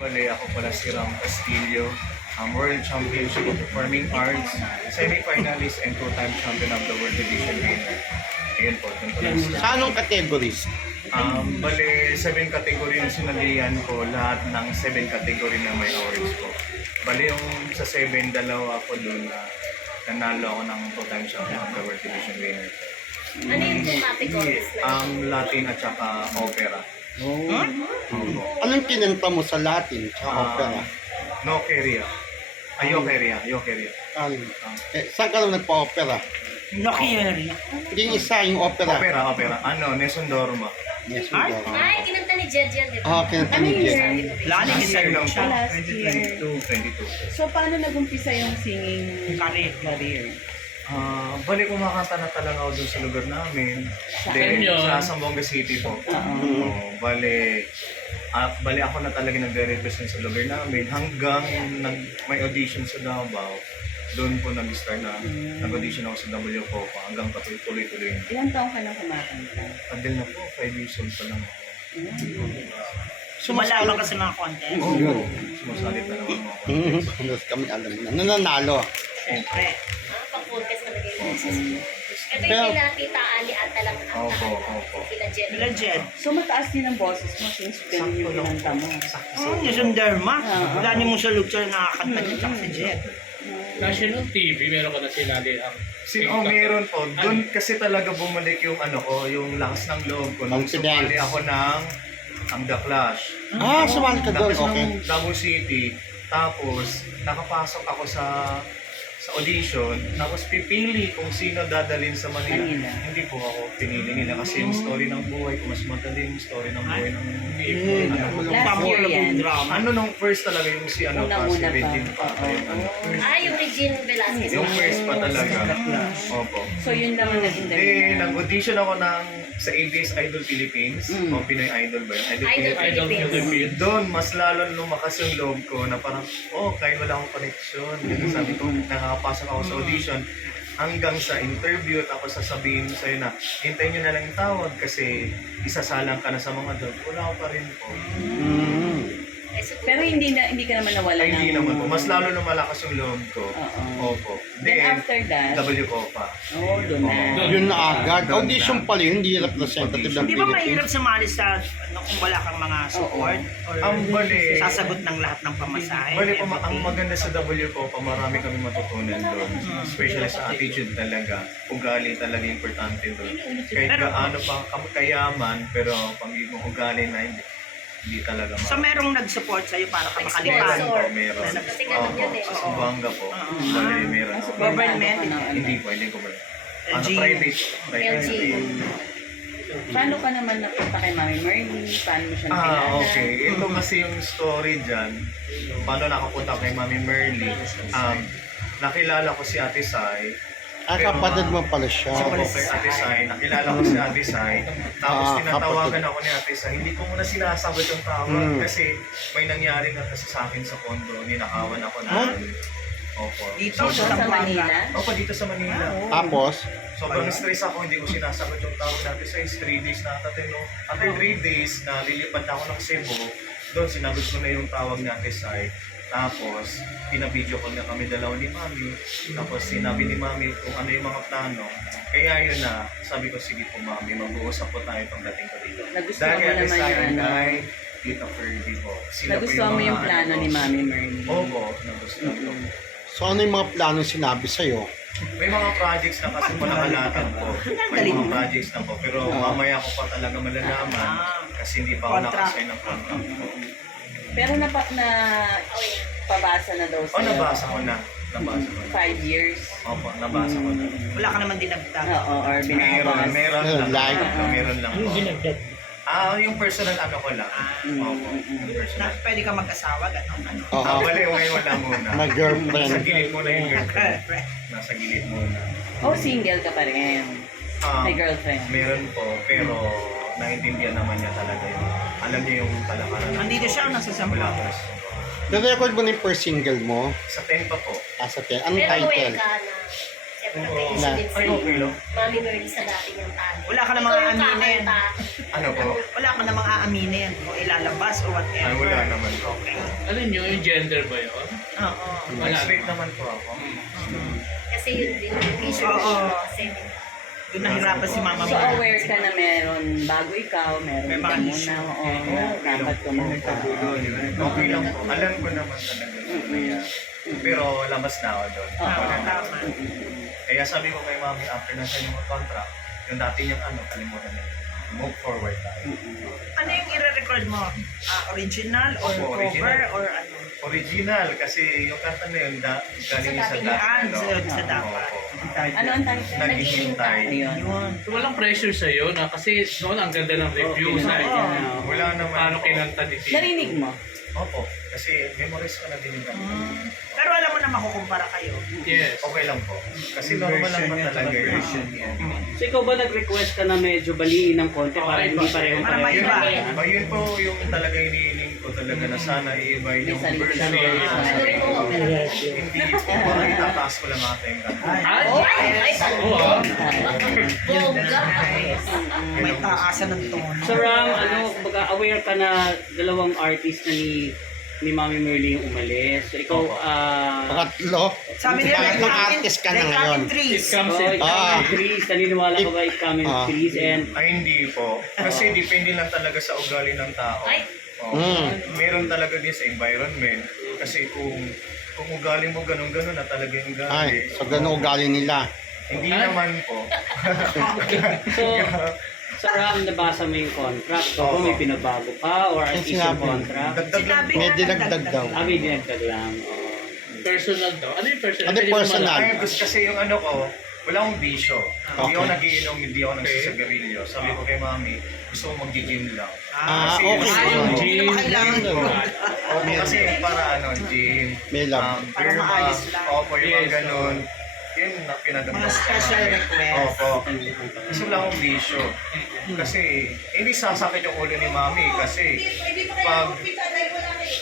Bale, ako pala si Ram Castillo, World Championship of Performing Arts, semi-finalist and two-time champion of the World Division winner. Ayun po, dun ko lang sila. Sa anong categories? Bale, 7 category yung sinalihan ko, lahat ng 7 category na may awards ko. Bale, yung sa 7, dalawa ako dun na nanalo ako ng two-time champion of the World Division winner. Ano yung two categories na? Latin at saka opera. Oh. Opo. Anong kinanta mo sa Latin at opera? No Keria. Yokeria. Ano? Saan ka lang nagpa-opera? Nokieri. Yung isa, yung opera. Opera. Nessun Dorma. Yes, Ay. Ay, kinanta ni Jed yan, di ba? Ah, kinanta ni Jed. Lalo Last isa year yung lang po. siya. Last year. 2022. So, paano nag-umpisa yung singing Career. Bali kumakanta na talaga ako dun sa lugar namin. Then, sa Zamboanga City po. Bali ako na talaga nagre-represent sa lugar namin hanggang may audition sa Davao. Doon po nag-start na nag-audition ako sa WCOPA hanggang tuloy-tuloy na. Ilang taong ka nang kumakanta? Tagal na po, 5 years old pa lang ako. Sumalaban ka sa mga contest. Oo, sumasalit na naman ako. Kami alam na. Nananalo. Siyempre. Pag-podcast talaga yung boses mo. Ito Pero- yung kila Tita Ali at talang Opo. kila Jed. Sila Jed. So, mataas din ang boses mo since ganun yung kinanta mo. Yung Derma. Wala niyo mong sa lugar na nakakanta niya tsaka si Jed. National TV, meron ka na sinali ang Meron po. Doon kasi talaga bumalik yung yung lakas ng loob ko. Nung Confidence. sumali ako ng The Clash. Ah, sumali ka doon. Tapos Okay. ng Davao City. Tapos, nakapasok ako sa audition. Tapos pipili kung sino dadalhin sa Manila. Hindi po ako pinili nila kasi yung story ng buhay ko, mas magaling yung story ng buhay ng Last year yan. Drama. nung first talaga yung si Unang-una pa. Regine pa. Yung Regine Velasquez. Yung first pa talaga. Opo. So, yun lang ang naging Eh, nag-audition ako sa ABS Idol Philippines. O Pinoy Idol ba yun? Idol Philippines. Doon, mas lalo lumakas yung loob ko na parang, kahit wala akong connection. Ganun sabi ko, nakapasok ako sa audition hanggang sa interview, tapos sasabihin mo sa'yo na, hintayin nyo na lang yung tawag kasi isasalang ka na sa mga doon. Wala ko pa rin po. Pero hindi ka naman nawala Ay, hindi ng- naman po. Mas lalo lumalakas yung loob ko. Oo. Opo. Then after that, WCOPA. doon na. Yun na agad. Audition pala yun, hindi representative ng Hindi ba mahirap Philippines. sumali sa kung wala kang mga support? Or Ang bali. sasagot ng lahat ng pamasahe? Bali po, ang everything? maganda sa WCOPA, marami kami matutunan doon. Especially sa attitude talaga. Ugali talaga importante doon. Kahit gaano pa kayaman, pero pag yung ugali na hindi talaga So merong nag-support sa'yo para ka makalipan? Meron. Kasi ganun yun eh. Sa Banga po. Bali, meron. ako. Government? Hindi po, hindi ko ba. LGU. Private. LGU. Paano ka naman napunta kay Mami Merly? Paano mo siya nakilala? Okay. Ito kasi yung story dyan. Paano nakapunta kay Mami Merly. Nakilala ko si Ate Sai. Kapatid mo pala siya. Opo, kay Ate Sai. Nakilala ko si Ate Sai. Tapos tinatawagan ako ni Ate Sai. Hindi ko muna sinasagot yung tawag kasi may nangyari na kasi sa akin sa condo. Ninakawan ako na. Opo. Dito So, sa Manila? Opo, dito sa Manila. Tapos, Sobrang stress ako, hindi ko sinasagot yung tawag natin sa 3 days na tatino. After 3 days na lilipad na ako ng Cebu, doon sinagot ko na yung tawag natin sa tapos, pinabideo call na kami dalawa ni Mami. Tapos sinabi ni Mami kung ano yung mga plano. Kaya yun na, sabi ko, sige po Mami, mag-uusap po tayo pagdating ko dito. Nagustuhan mo Ate naman Sai yung and ano? I, Tita Ferdy po. Sila po Nagustuhan mo yung mga plano ano ni ko. Mami Merly? Opo, nagustuhan ko. so ano yung mga plano sinabi sa'yo? May mga projects na kasi po nakalatan po. May mga projects na po. Pero mamaya ko pa talaga malalaman kasi hindi pa ako Contract. nakasign ng contract po. Pero pabasa na daw sa'yo. Nabasa ko na. 5 years. Opo, nabasa ko na. Wala ka naman dinagdag. Oo, or binabas. Meron lang. Like. Meron lang po. Yung personal ano ko lang. Opo, yung personal. Pwede ka mag-asawa, gano'n. Ano? Oo. Bali, ngayon wala muna. Mag-girlfriend. Nasa gilid muna yung girlfriend. Nasa gilid muna. Oh, single ka pa rin. May girlfriend. Meron po, pero naintindihan naman niya talaga yun. Alam niya yung kalakaran. Nandito siya o nasa Zamboanga? Wala po. Na-record mo na yung first single mo? Sa 10 pa po. Sa 10. Anong Pero title? uwi ka na. Siyempre, nag-issue din Ay, okay lang. Mami Merly sa dati niyang tali. Wala ka namang Ikaw yung aaminin. kakanta. Ano po? Wala ka namang aaminin o ilalabas o Ay, whatever. wala naman po. Okay. Ano nyo, yung gender ba yun? Oo. Wala Straight naman. naman po ako. Kasi yun din yung issue ko Oo. kasi Doon nahirapan si Mama So Mar. aware ka na meron bago ikaw, meron May ka mga muna, issue. oo, na dapat kumunta. Okay lang po. Alam ko naman talaga. Pero labas na ako doon. Oo. Wala na. Tama. Kaya sabi ko kay Mami, after na siya yung contract, yung dati niyang kalimutan niya. Move forward tayo. Ano yung i-record mo? Original or Opo, cover original. or ano? Original, kasi yung kanta na yun, galing sa dati dati. Sa dapat. Ano ang title? Naghihintay. Ayun. Yun. So, walang pressure sa'yo na kasi noon ang ganda ng review Okay, sa oo. Wala naman paano po. kinanta ni Tito. Narinig mo? Opo, kasi memorize ko na din yung kanta. Pero alam mo na makukumpara kayo. Yes. Okay lang po. Kasi normal lang pa talaga yun. So ikaw ba nag-request ka na medyo baliin ng konti para hindi parehong Para may pareho? iba. Yun po yung talaga hinihiling ko talaga na sana i-iba yung May version. sarili ano ka. rin mo, opera. Hindi po, parang itataas ko lang ata yung kanta. Ay, Ay, oo ah. bongga. May taasan ng tono. So Ram, kumbaga aware ka na dalawang artist na ni Mami Merly yung umalis. So ikaw, Opo. Pangatlo? Sabi nila, Pangatlong artist ka na ngayon. It comes so in. ikaw Ah. Chris, naniniwala ka ba it coming Ah. Chris and Ay, hindi po. Kasi depende lang talaga sa ugali ng tao. Ay. Oo. Meron talaga din sa environment. Kasi kung ugali mo ganun-ganun na talaga yung ugali. Ay, so ganun ugali nila. Hindi naman po. so Ram, nabasa mo yung contract. So kung may pinabago ka or at Ay, least yung sinabi. contract. Dagdag lang Sinabi po. May dinagdag daw. May dinagdag lang. Personal daw. Ano yung personal? Ano yung Pwede mo personal? malaman. Ay, gusto kasi yung ano ko, wala akong bisyo. Hindi ako Okay. nagiinom, hindi ako nagsisagarilyo. Sabi ko kay Mami, gusto ko mag-gym lang. Ah, Kasi okay. yung- Yung Hindi gym. naman kailangan doon. Opo, kasi para gym, May love. Para beer maayos month, lang. opo, yung mga Yes, ganun. Yun na pinaganda Mga ko kay special Mami. request. Opo. Kasi wala akong bisyo. Kasi hindi sasakit yung ulo ni Mami kasi pag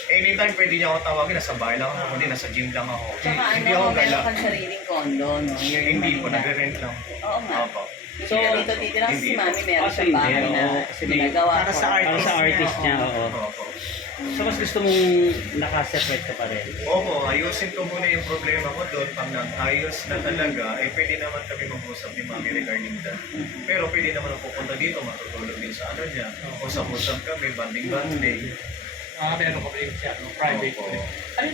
anytime pwede niya ako tawagin, nasa bahay lang ako, hindi nasa gym lang ako. Tsaka Hindi ano, ako meron gala. kang sariling condo, no? Hindi po, nagre-rent lang. Oo nga. Opo. So, dito titira si Hindi. Mami, meron Ah, so siyang hindi, bahay na oo. Kasi ginagawa. Para sa for- Para sa artist niya, oo. Opo. So mas gusto mong nakaseparate ka pa rin. Opo, ayusin ko muna yung problema ko doon. Pag nag-ayos na talaga, pwede naman kami mag-usap ni Mami regarding that. Pero pwede naman ako pupunta dito, matutulog din sa ano niya. Usap-usap kami, banding-banding. Meron ka pa yung private. Opo. Ano